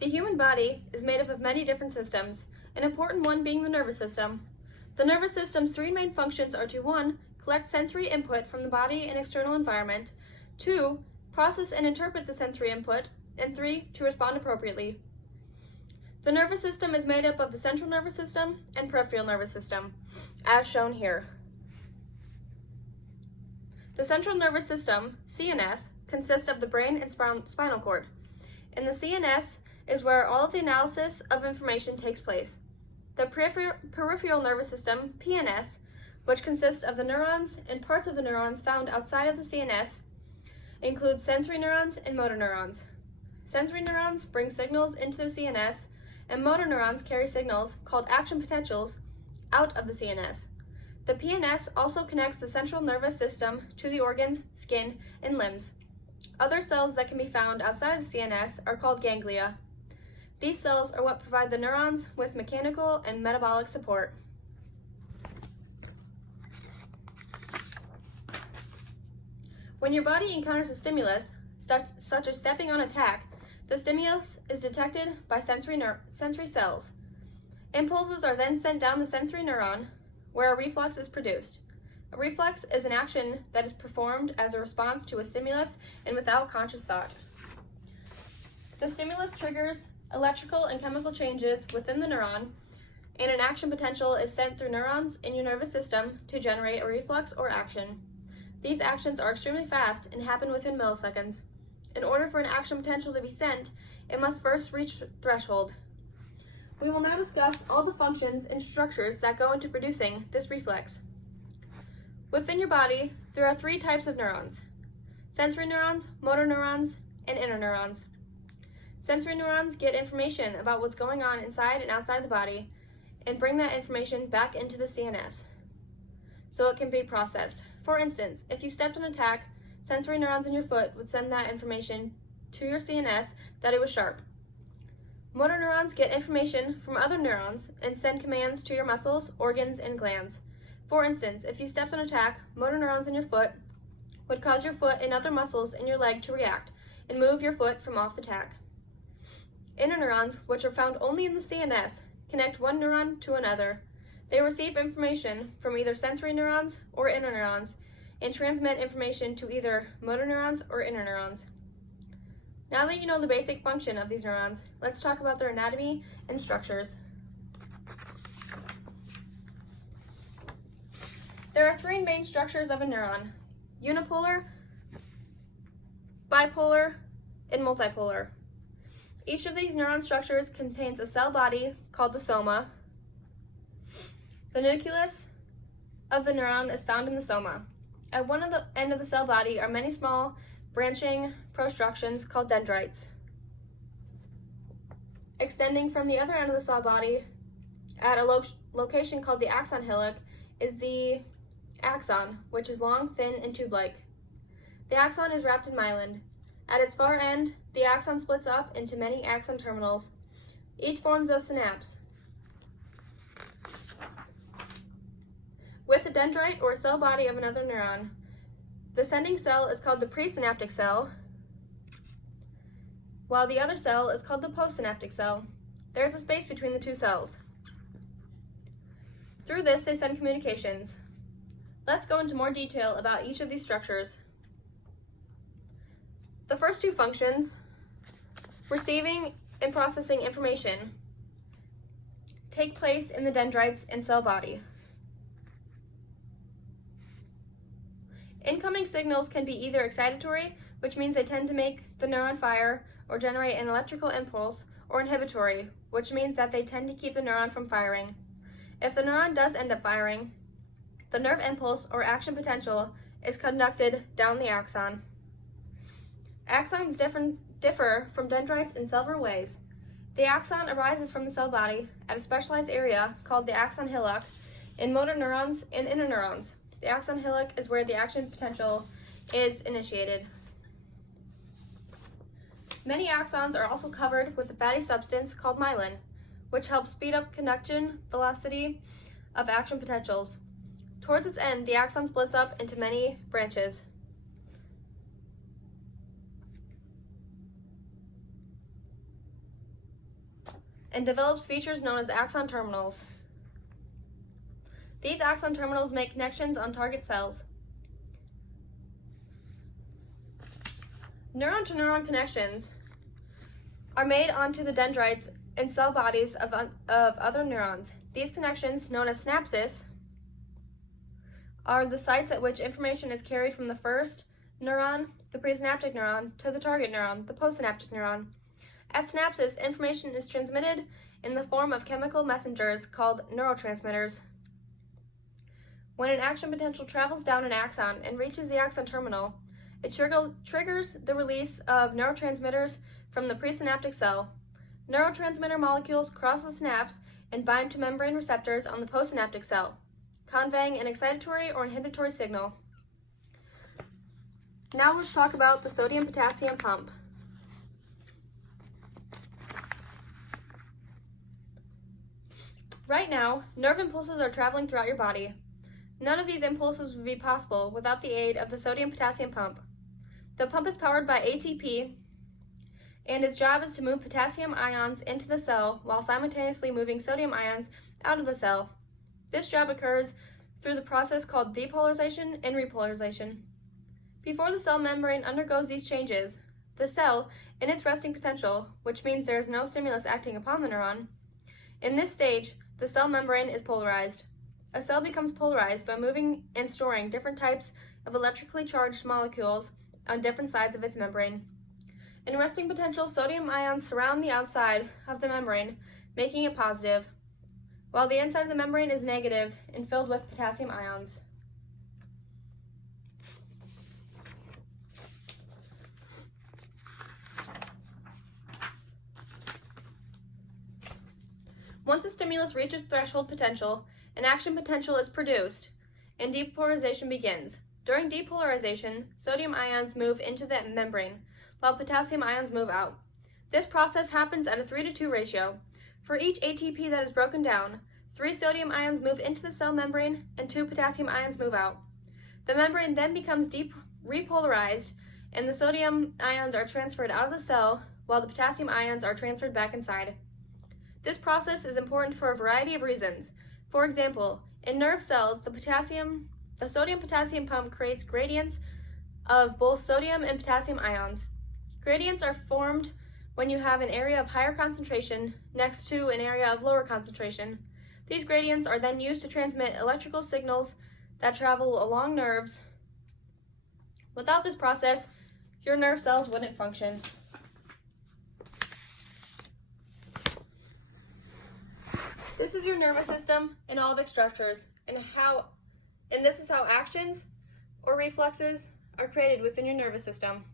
The human body is made up of many different systems, an important one being the nervous system. The nervous system's three main functions are to 1. Collect sensory input from the body and external environment, 2. Process and interpret the sensory input, and 3. To respond appropriately. The nervous system is made up of the central nervous system and peripheral nervous system, as shown here. The central nervous system, CNS, consists of the brain and spinal cord. In the CNS is where all of the analysis of information takes place. The peripheral nervous system, PNS, which consists of the neurons and parts of the neurons found outside of the CNS, includes sensory neurons and motor neurons. Sensory neurons bring signals into the CNS, and motor neurons carry signals, called action potentials, out of the CNS. The PNS also connects the central nervous system to the organs, skin, and limbs. Other cells that can be found outside of the CNS are called ganglia. These cells are what provide the neurons with mechanical and metabolic support. When your body encounters a stimulus, such as stepping on a tack, the stimulus is detected by sensory cells. Impulses are then sent down the sensory neuron, where a reflex is produced. A reflex is an action that is performed as a response to a stimulus and without conscious thought. The stimulus triggers electrical and chemical changes within the neuron, and an action potential is sent through neurons in your nervous system to generate a reflex or action. These actions are extremely fast and happen within milliseconds. In order for an action potential to be sent, it must first reach threshold. We will now discuss all the functions and structures that go into producing this reflex. Within your body, there are 3 types of neurons: sensory neurons, motor neurons, and interneurons. Sensory neurons get information about what's going on inside and outside the body and bring that information back into the CNS so it can be processed. For instance, if you stepped on a tack, sensory neurons in your foot would send that information to your CNS that it was sharp. Motor neurons get information from other neurons and send commands to your muscles, organs, and glands. For instance, if you stepped on a tack, motor neurons in your foot would cause your foot and other muscles in your leg to react and move your foot from off the tack. Interneurons, which are found only in the CNS, connect one neuron to another. They receive information from either sensory neurons or interneurons and transmit information to either motor neurons or interneurons. Now that you know the basic function of these neurons, let's talk about their anatomy and structures. There are 3 main structures of a neuron: unipolar, bipolar, and multipolar. Each of these neuron structures contains a cell body called the soma. The nucleus of the neuron is found in the soma. At one end of the cell body are many small branching prostructions called dendrites. Extending from the other end of the cell body at a location called the axon hillock is the axon, which is long, thin, and tube-like. The axon is wrapped in myelin. At its far end, the axon splits up into many axon terminals. Each forms a synapse. With a dendrite or cell body of another neuron, the sending cell is called the presynaptic cell, while the other cell is called the postsynaptic cell. There's a space between the 2 cells. Through this, they send communications. Let's go into more detail about each of these structures. The first 2 functions, receiving and processing information, take place in the dendrites and cell body. Incoming signals can be either excitatory, which means they tend to make the neuron fire or generate an electrical impulse, or inhibitory, which means that they tend to keep the neuron from firing. If the neuron does end up firing, the nerve impulse or action potential is conducted down the axon. Axons differ from dendrites in several ways. The axon arises from the cell body at a specialized area called the axon hillock in motor neurons and interneurons. The axon hillock is where the action potential is initiated. Many axons are also covered with a fatty substance called myelin, which helps speed up conduction velocity of action potentials. Towards its end, the axon splits up into many branches. and develops features known as axon terminals. These axon terminals make connections on target cells. Neuron-to-neuron connections are made onto the dendrites and cell bodies of other neurons. These connections, known as synapses, are the sites at which information is carried from the first neuron, the presynaptic neuron, to the target neuron, the postsynaptic neuron. At synapses, information is transmitted in the form of chemical messengers called neurotransmitters. When an action potential travels down an axon and reaches the axon terminal, it triggers the release of neurotransmitters from the presynaptic cell. Neurotransmitter molecules cross the synapse and bind to membrane receptors on the postsynaptic cell, conveying an excitatory or inhibitory signal. Now let's talk about the sodium-potassium pump. Right now, nerve impulses are traveling throughout your body. None of these impulses would be possible without the aid of the sodium-potassium pump. The pump is powered by ATP, and its job is to move potassium ions into the cell while simultaneously moving sodium ions out of the cell. This job occurs through the process called depolarization and repolarization. Before the cell membrane undergoes these changes, the cell, in its resting potential, which means there is no stimulus acting upon the neuron, in this stage, the cell membrane is polarized. A cell becomes polarized by moving and storing different types of electrically charged molecules on different sides of its membrane. In resting potential, sodium ions surround the outside of the membrane, making it positive, while the inside of the membrane is negative and filled with potassium ions. Once a stimulus reaches threshold potential, an action potential is produced, and depolarization begins. During depolarization, sodium ions move into the membrane, while potassium ions move out. This process happens at a 3:2 ratio. For each ATP that is broken down, 3 sodium ions move into the cell membrane and 2 potassium ions move out. The membrane then becomes repolarized, and the sodium ions are transferred out of the cell, while the potassium ions are transferred back inside. This process is important for a variety of reasons. For example, in nerve cells, the sodium-potassium pump creates gradients of both sodium and potassium ions. Gradients are formed when you have an area of higher concentration next to an area of lower concentration. These gradients are then used to transmit electrical signals that travel along nerves. Without this process, your nerve cells wouldn't function. This is your nervous system and all of its structures, and this is how actions or reflexes are created within your nervous system.